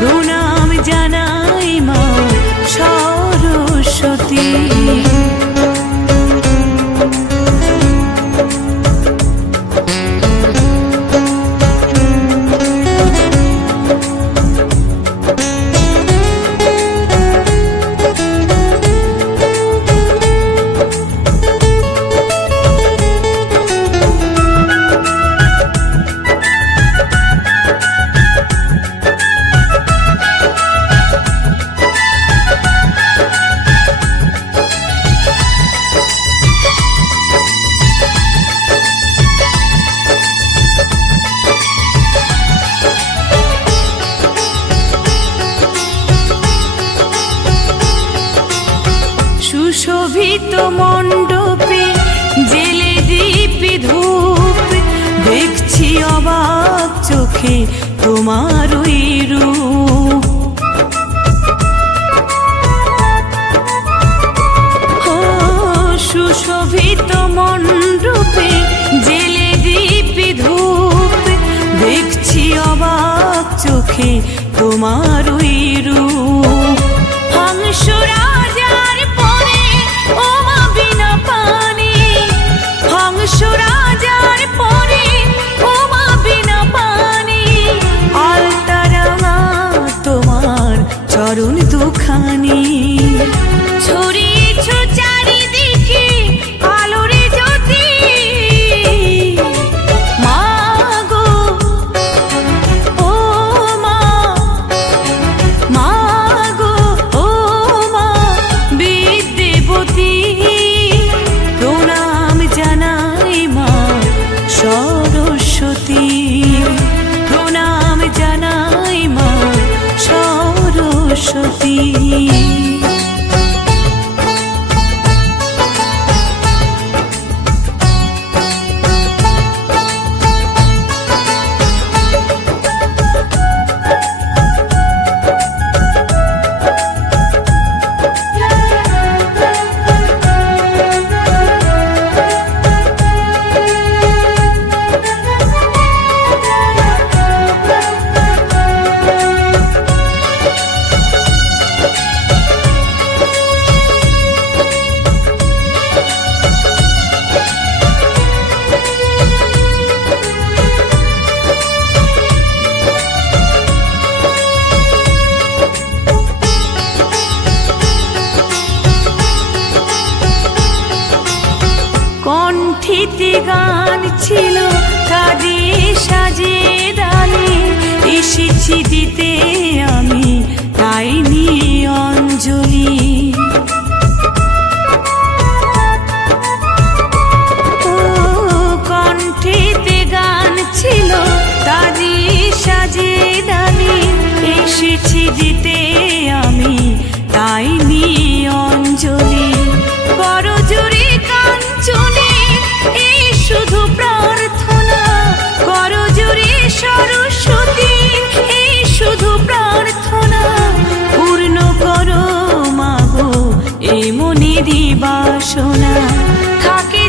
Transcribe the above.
প্রণাম জানাই মা সরস্বতী। সুশোভিত মণ্ডপে জেলে দীপে ধূপ, দেখছি অবাক চোখে তোমার ওই রূপ। সুশোভিত মণ্ডপে জেলে দীপে ধূপ, দেখছি অবাক চোখে তোমার ওই রূপ। হংস রাজার পরে ও মা বিনা পানি, হংস রাজার পরে ও মা বিনা পানি, আলতারাঙা তোমার চরণ দুখানি। ছড়িয়েছ চারিদিকে আলোর জ্যোতি, মা গো ও মা, মা গো ও মা বিদ্যাবতী। প্রণাম জানাই মা সরস্বতী, প্রণাম জানাই মা সরস্বতী। কণ্ঠিতে গান ছিল কাঁদিয়ে সাজিয়ে ডালে, এসেছি দিতে আমি তাই নিয়ে অঞ্জলি। কণ্ঠিতে গান ছিল কাঁদিয়ে সাজিয়ে ডালে, এসেছি দিতে আমি তাই নিয়ে অঞ্জলি। বড় জোরে কাঞ্চনে এই শুধু প্রার্থনা, করো জোরে সরস্বতী এই শুধু প্রার্থনা। পূর্ণ করো মা গো এই মনেরই বাসনা, থাকে